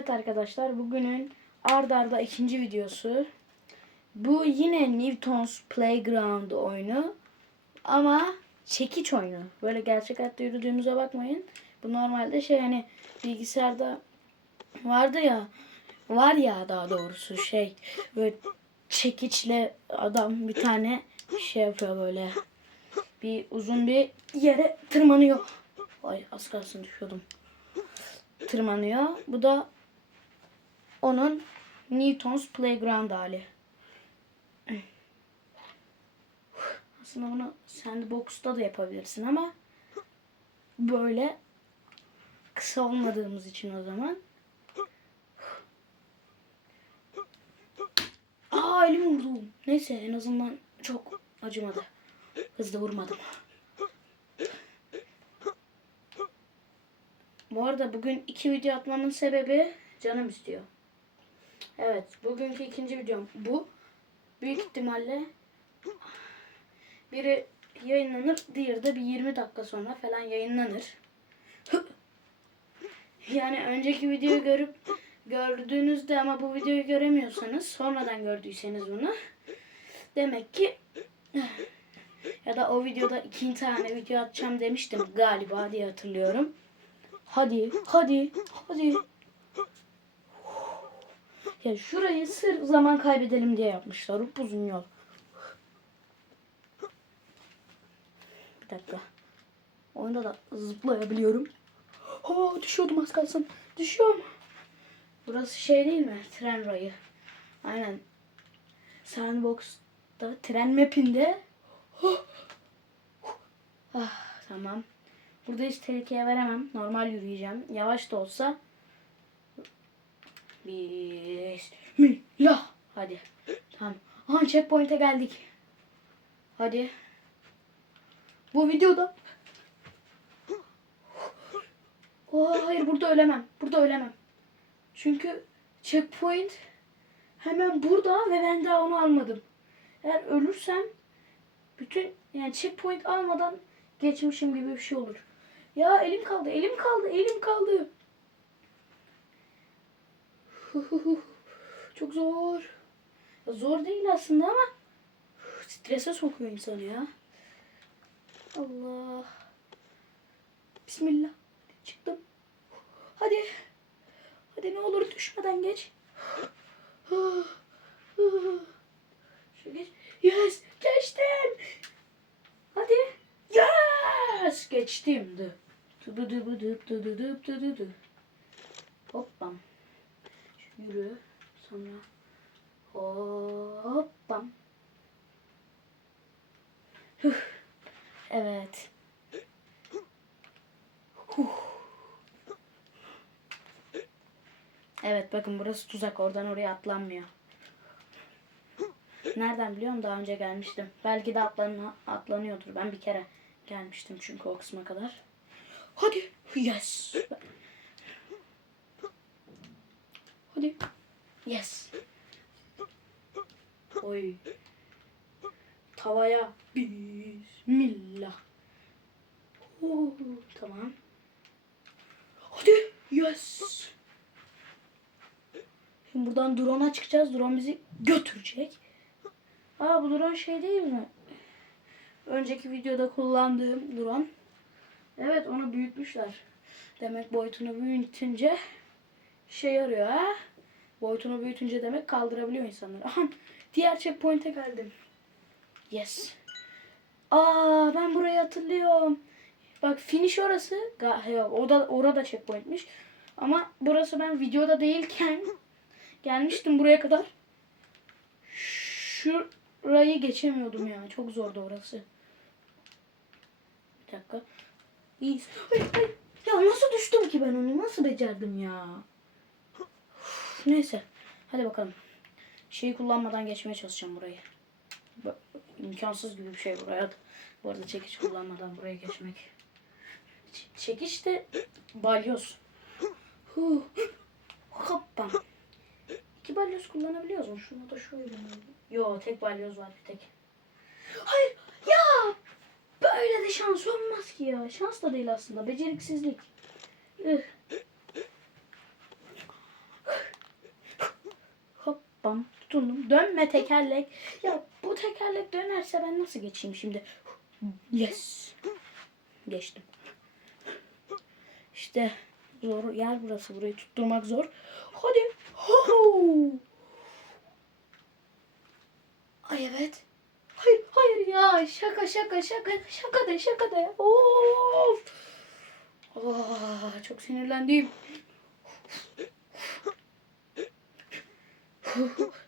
Evet arkadaşlar bugünün ard arda ikinci videosu. Bu yine Newton's Playground oyunu ama çekiç oyunu. Böyle gerçek hayatta yürüdüğümüze bakmayın. Bu normalde şey hani bilgisayarda vardı ya var ya daha doğrusu şey böyle çekiçle adam bir tane şey yapıyor böyle bir uzun bir yere tırmanıyor. Ay az kalsın düşüyordum. Tırmanıyor. Bu da onun Newton's Playground hali. Aslında bunu sandbox'ta da yapabilirsin ama böyle kısa olmadığımız için o zaman. Aa elimi vurdum. Neyse en azından çok acımadı. Hızlı vurmadım. Bu arada bugün iki video atmamın sebebi canım istiyor. Evet, bugünkü ikinci videom bu. Büyük ihtimalle biri yayınlanır, diğeri de bir 20 dakika sonra falan yayınlanır. Yani önceki videoyu görüp gördüğünüzde ama bu videoyu göremiyorsanız, sonradan gördüyseniz bunu demek ki ya da o videoda iki tane video atacağım demiştim galiba diye hatırlıyorum. Hadi, hadi, hadi. Ya şurayı sırf zaman kaybedelim diye yapmışlar. Uzun yol. Bir dakika. Oyunda da zıplayabiliyorum. Aa düşüyordum az kalsın. Düşüyorum. Burası şey değil mi? Tren rayı. Aynen. Sandbox'ta tren map'inde. Ah, tamam. Burada hiç tehlikeye veremem. Normal yürüyeceğim. Yavaş da olsa. Bismillah. Hadi. Tamam. Aha checkpoint'e geldik. Hadi. Bu videoda. Oh, hayır burada ölemem. Burada ölemem. Çünkü checkpoint hemen burada ve ben daha onu almadım. Eğer ölürsem bütün yani checkpoint almadan geçmişim gibi bir şey olur. Ya elim kaldı, elim kaldı, elim kaldı. Çok zor. Zor değil aslında ama strese sokuyor insanı ya. Allah. Bismillah. Çıktım. Hadi. Hadi ne olur düşmeden geç. Şu geç. Yes, geçtim. Hadi. Yes, geçtim. Dı dı dı. Hoppam. Yürü. Sonra hoppam. Hüh. Evet. Huh. Evet bakın burası tuzak. Oradan oraya atlanmıyor. Nereden biliyorum daha önce gelmiştim. Belki de atlan atlanıyordur. Ben bir kere gelmiştim çünkü o kısma kadar. Hadi. Yes. Hadi. Yes. Oy. Tavaya. Bismillah. Oo, tamam. Hadi. Yes. Şimdi buradan drone'a çıkacağız. Drone bizi götürecek. Aa bu drone şey değil mi? Önceki videoda kullandığım drone. Evet onu büyütmüşler. Demek boyutunu büyütünce şey yarıyor ha. Boyutunu büyütünce demek kaldırabiliyor insanları. Aha diğer checkpoint'e geldim. Yes. Aa ben burayı hatırlıyorum. Bak finish orası. O da orada checkpoint'miş. Ama burası ben videoda değilken gelmiştim buraya kadar. Şurayı geçemiyordum ya. Çok zordu orası. Bir dakika. İyi. Ay, ay. Ya nasıl düştüm ki ben onu? Nasıl becerdim ya? Neyse. Hadi bakalım. Şeyi kullanmadan geçmeye çalışacağım burayı. Bak, gibi bir şey buraya. Bu arada çekiç kullanmadan buraya geçmek. Ç- çekiç de balyoz. Huh. Hoppa. İki balyoz kullanabiliyoruz mu? Şunu da şöyle. Yo tek balyoz var bir tek. Hayır ya böyle de şans olmaz ki ya. Şans da değil aslında. Beceriksizlik. Üh. Hoppam tutundum. Dönme tekerlek. Ya bu tekerlek dönerse ben nasıl geçeyim şimdi? Yes. Geçtim. İşte zor yer burası. Burayı tutturmak zor. Hadi. Ho! Ay evet. Hayır hayır ya şaka şaka şaka şaka de şaka de. Of. Oh, çok sinirlendim.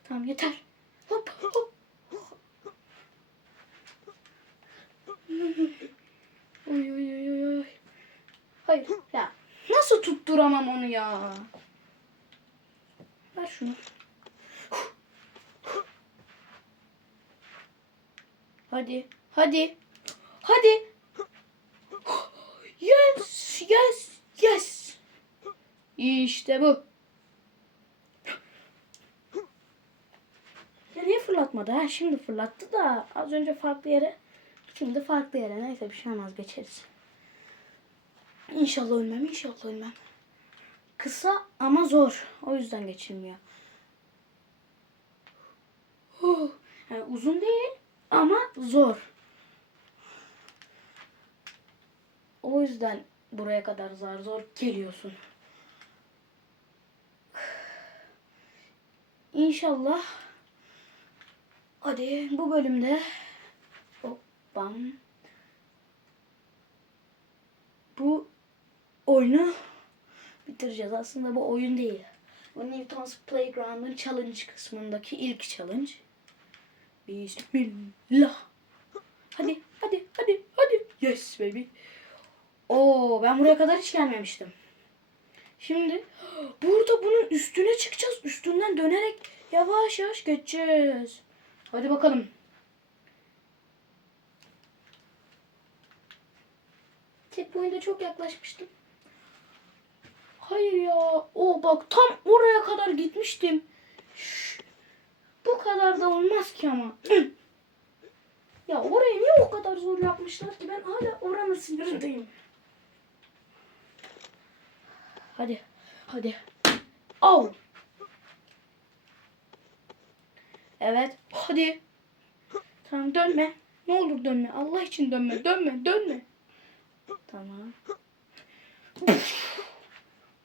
Tamam yeter. Hop hop. Oy oy oy oy. Hayır ya. Nasıl tutturamam onu ya? Ver şunu. Hadi. Hadi. Hadi. Yes. Yes. Yes. İşte bu. Ya niye fırlatmadı? Ha şimdi fırlattı da az önce farklı yere. Şimdi farklı yere. Neyse bir şey olmaz geçeriz. İnşallah ölmem. inşallah ölmem. Kısa ama zor. O yüzden geçilmiyor. Yani uzun değil ama zor. O yüzden buraya kadar zar zor geliyorsun. İnşallah hadi bu bölümde hoppam bu oyunu bitireceğiz. Aslında bu oyun değil. Bu Newton's Playground'ın challenge kısmındaki ilk challenge. Bismillah. Hadi, hadi, hadi, hadi. Yes baby. Oo, ben buraya kadar hiç gelmemiştim. Şimdi burada bunun üstüne çıkacağız. Üstünden dönerek yavaş yavaş geçeceğiz. Hadi bakalım. Checkpoint'e çok yaklaşmıştım. Hayır ya. O bak tam oraya kadar gitmiştim. Şş, bu kadar da olmaz ki ama. ya orayı niye o kadar zor yapmışlar ki? Ben hala oranın sınırındayım. Hadi. Hadi. Al. Evet. Hadi. Tamam dönme. Ne olur dönme. Allah için dönme. Dönme. Dönme. Tamam.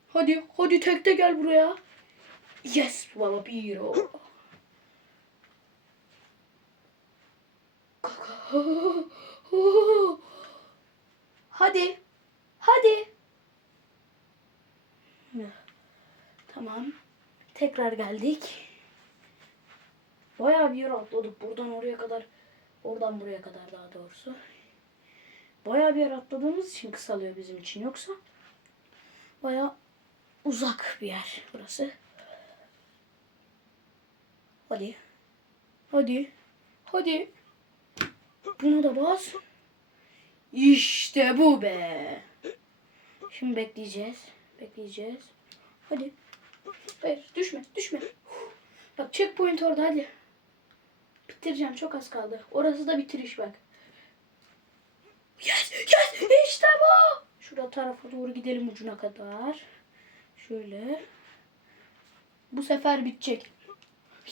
Hadi. Hadi tekte gel buraya. Yes baba bir o. Hadi. Hadi. Tamam. Tekrar geldik. Bayağı bir yer atladık. Buradan oraya kadar. Oradan buraya kadar daha doğrusu. Bayağı bir yer atladığımız için kısalıyor bizim için. Yoksa bayağı uzak bir yer burası. Hadi. Hadi. Hadi. Buna da bas. İşte bu be. Şimdi bekleyeceğiz. Bekleyeceğiz. Hadi. Hayır düşme düşme. Bak checkpoint orada hadi. Bitireceğim çok az kaldı. Orası da bitiriş bak. Yes yes işte bu. Şurada tarafa doğru gidelim ucuna kadar. Şöyle. Bu sefer bitecek.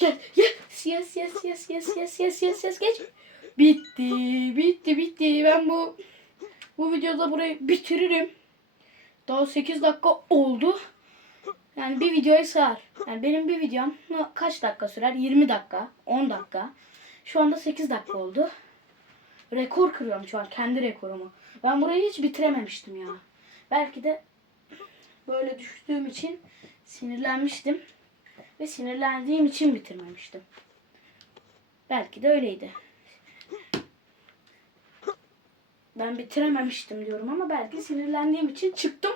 Yes yes yes yes yes yes yes yes yes yes geç. Bitti bitti bitti. Ben bu bu videoda burayı bitiririm. Daha 8 dakika oldu. Yani bir videoya sığar. Yani benim bir videom kaç dakika sürer? 20 dakika, 10 dakika. Şu anda 8 dakika oldu. Rekor kırıyorum şu an kendi rekorumu. Ben burayı hiç bitirememiştim ya. Belki de böyle düştüğüm için sinirlenmiştim. Ve sinirlendiğim için bitirmemiştim. Belki de öyleydi. Ben bitirememiştim diyorum ama belki sinirlendiğim için çıktım.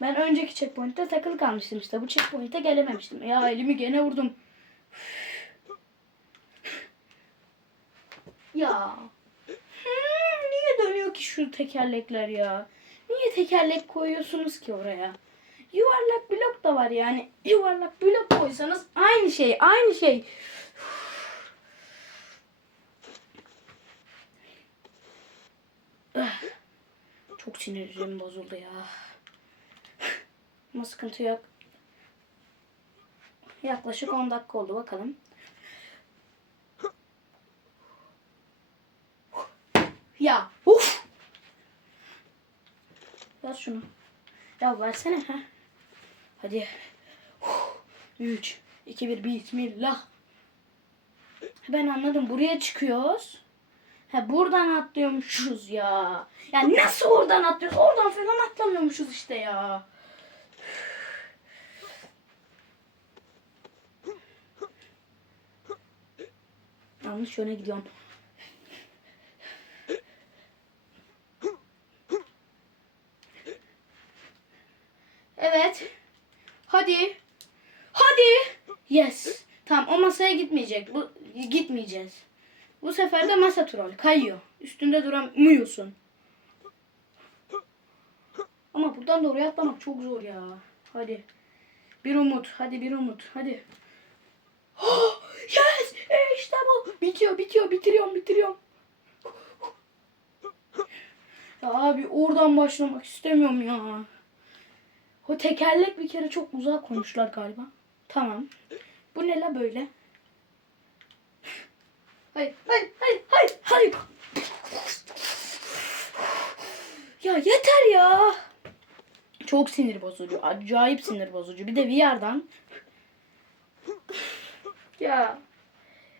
Ben önceki checkpoint'te takılı kalmıştım işte. Bu checkpoint'e gelememiştim. Ya elimi gene vurdum. ya. Hmm, niye dönüyor ki şu tekerlekler ya? Niye tekerlek koyuyorsunuz ki oraya? Yuvarlak blok da var yani. Yuvarlak blok koysanız aynı şey, aynı şey. Çok sinirim bozuldu ya. Ama sıkıntı yok. Yaklaşık 10 dakika oldu bakalım. Ya uf. Yaz şunu. Ya versene ha. Hadi. 3 2 1 bismillah. Ben anladım. Buraya çıkıyoruz. Ha buradan atlıyormuşuz ya. Ya nasıl oradan atlıyoruz? Oradan falan atlamıyormuşuz işte ya. Yanlış yöne gidiyorum. Evet. Hadi. Hadi. Yes. Tamam o masaya gitmeyecek. Bu gitmeyeceğiz. Bu sefer de masa troll kayıyor. Üstünde duramıyorsun. Ama buradan da oraya atlamak çok zor ya. Hadi. Bir umut. Hadi bir umut. Hadi. Yes! E işte bu. Bitiyor, bitiyor, bitiriyorum, bitiriyorum. Abi oradan başlamak istemiyorum ya. O tekerlek bir kere çok uzağa koymuşlar galiba. Tamam. Bu ne la böyle? Hayır, hayır, hayır, hayır, hayır. Ya yeter ya. Çok sinir bozucu. Acayip sinir bozucu. Bir de VR'dan. Ya.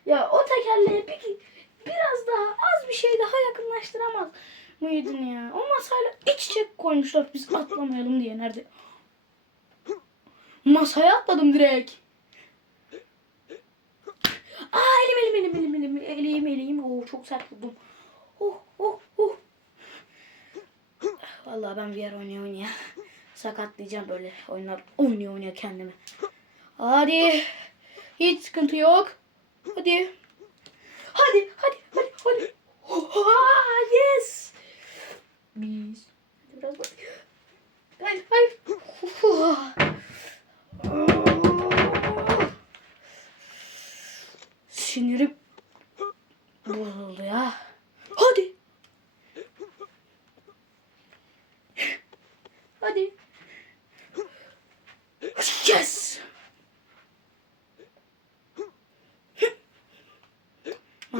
Ya o tekerleği bir, biraz daha az bir şey daha yakınlaştıramaz mıydın ya? O masayla iç içe koymuşlar biz atlamayalım diye. Nerede? Masaya atladım direkt. Aa elim elim elim elim elim elim elim. Oo çok sert vurdum. Oh oh oh. Vallahi ben VR oynaya oynaya sakatlayacağım böyle oyunlar oynaya oynaya kendimi. Hadi. Hiç sıkıntı yok. Hadi. Hadi hadi hadi hadi. Oha, yes. Biz. Biraz bak. Hayır hayır. Sinirim bozuldu ya. Hadi. Hadi. Yes.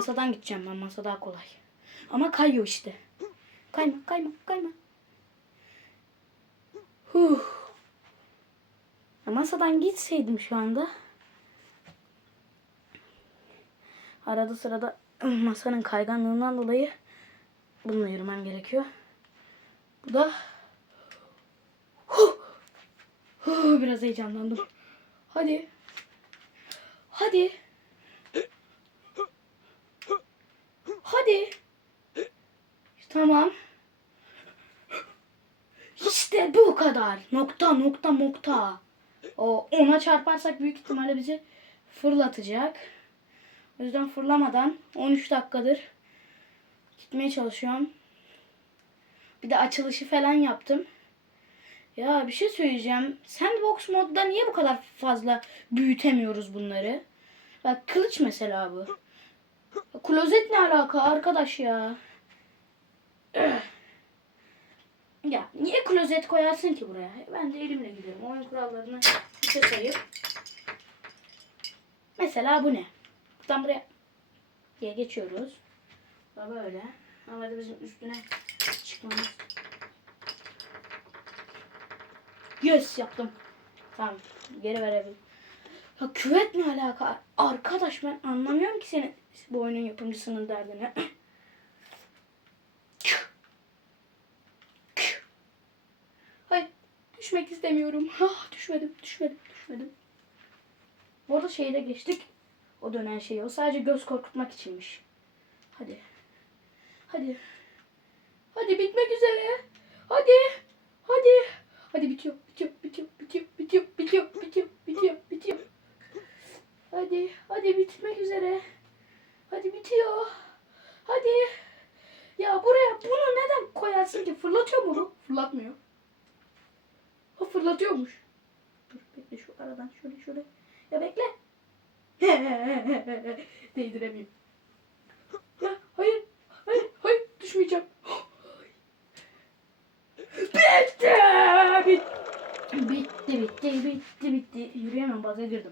Masadan gideceğim ben. Masa daha kolay. Ama kayıyor işte. Kayma, kayma, kayma. Huh. Ya masadan gitseydim şu anda. Arada sırada masanın kayganlığından dolayı bununla yürümem gerekiyor. Bu da Huh. Huh, biraz heyecanlandım. Hadi. Hadi. Hadi. Tamam. İşte bu kadar. Nokta nokta nokta. O ona çarparsak büyük ihtimalle bizi fırlatacak. O yüzden fırlamadan 13 dakikadır gitmeye çalışıyorum. Bir de açılışı falan yaptım. Ya bir şey söyleyeceğim. Sandbox modda niye bu kadar fazla büyütemiyoruz bunları? Bak kılıç mesela bu. Klozet ne alaka arkadaş ya? Ya niye klozet koyarsın ki buraya? Ben de elimle gidiyorum. Oyun kurallarını hiçe sayıp. Mesela bu ne? Buradan buraya diye geçiyoruz. Böyle. Ama da bizim üstüne çıkmamız. Yes yaptım. Tamam. Geri verebilirim. Ya küvet ne alaka? Arkadaş ben anlamıyorum ki senin bu oyunun yapımcısının derdini. Hayır. Düşmek istemiyorum. Ah, düşmedim, düşmedim, düşmedim. Bu arada şeyi geçtik. O dönen şeyi. O sadece göz korkutmak içinmiş. Hadi. Hadi. Hadi bitmek üzere. Hadi. Hadi. Hadi bitiyor, bitiyor, bitiyor, bitiyor, bitiyor, bitiyor, bitiyor, bitiyor, bitiyor. Hadi, hadi bitmek üzere. Hadi bitiyor. Hadi. Ya buraya bunu neden koyarsın ki? Fırlatıyor mu? Fırlatmıyor. O fırlatıyormuş. Dur bekle şu aradan şöyle şöyle. Ya bekle. Değdiremiyorum. Ya hayır. Hayır. Hayır. Düşmeyeceğim. Bitti. Bitti. Bitti. Bitti. Bitti. Yürüyemem. Baza girdim.